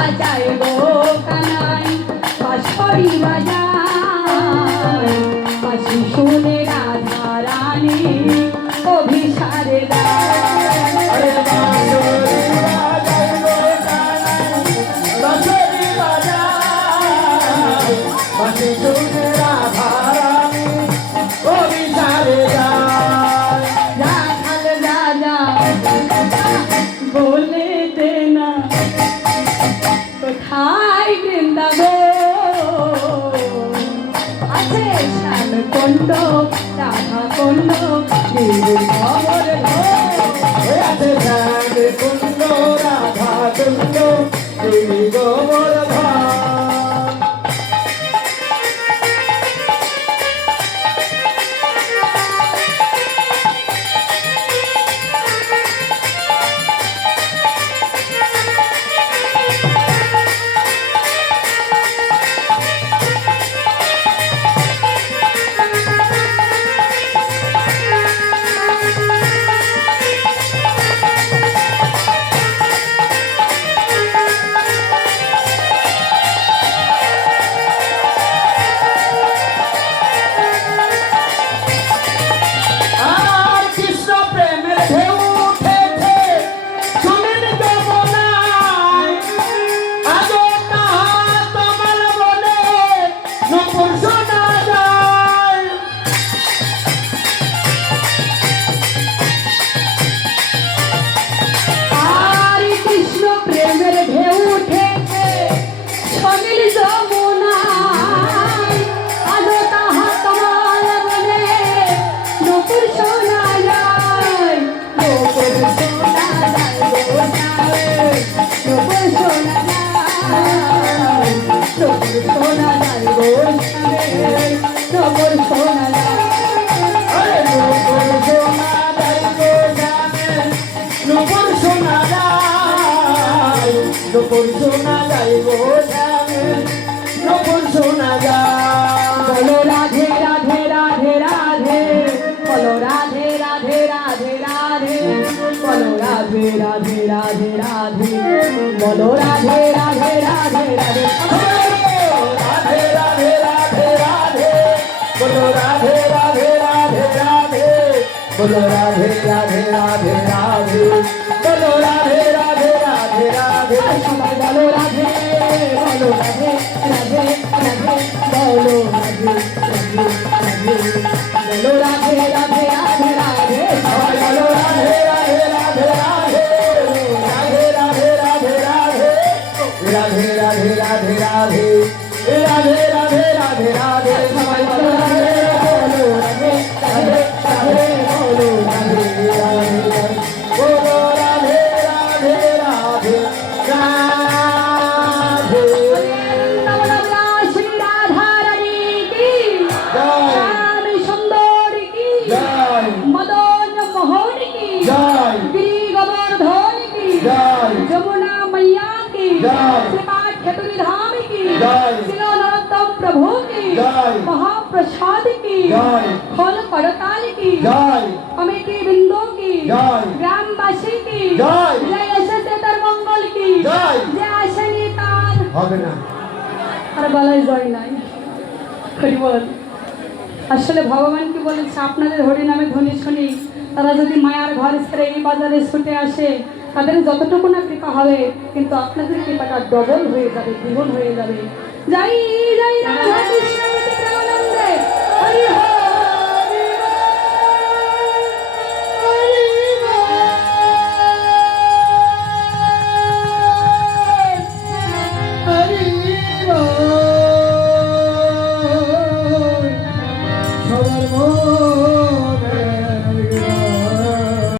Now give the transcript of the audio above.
বাজায় গো কানাই বাঁশরি বাজায় বাঁশি শুনে রাধা রানী অভিসারে আরে বাঁশরি বাজায় গো কানাই বাঁশরি বাজায় বাঁশি শুনে রাধা রানী অভিসারে যায়। রাখাল রাজা বলে দে না কোথায় বৃন্দাবন আছে শ্যাম কুণ্ড রাধা কুণ্ড খবর আছে শ্যাম কুণ্ড রাধা কুণ্ড গোবর্ধন। নপুর শোনা যায় গো শ্যামে নপুর শোনা যায়। বলো রাধে রাধে রাধে রাধে বলো রাধে রাধে রাধে রাধে বলো রাধে রাধে রাধে রাধে বলো রাধে রাধে রাধে রাধে রাধে রাধে রাধে রাধে বলো রাধে রাধে রাধে রাধে বলো রাধে রাধে রাধে রাধে বলো রাধে রাধে রাধে রাধে সবাই বলো রাধে বলো রাধে রাধে রাধে বলো রাধে রাধে রাধে বলো রাধে রাধে রাধে রাধে সবাই বলো রাধে রাধে রাধে রাধে রাধে রাধে রাধে রাধে রাধে রাধে রাধে রাধে রাধে রাধে রাধে সবাই বলো রাধে বলো রাধে রাধে রাধে বলো রাধে রাধে বলো রাধে রাধে রাধে রাধে। শ্রী রাধা রানী কি শ্যাম সুন্দর কি জয় মদন মোহন কি জয় गिरी गोवर्धन की जय যমুনা मैया की जय श्रीपाद खेतुरी धाम की जय शिलो नरोत्तम प्रभु की जय महाप्रसाद की जय खोल करताल की जय कमेटी बिंदु की जय ग्रामवासी की जय जय एसएस तर मंगल की जय जय आशनी तार হবে না আর বলাই জয় নাই হরিবল আসলে ভগবান কি বলেছে আপনাদের হরি নামে ধ্বনি শুনি তারা যদি মায়ার ঘর ছেড়ে এই বাজারে ছুটে আসে তাদের যতটুকু না কৃপা হবে কিন্তু আপনাদের কৃপাটা ডবল হয়ে যাবে দ্বিগুণ হয়ে যাবে জয় জয় রাধা কৃষ্ণ প্রেমানন্দে হরি হরি।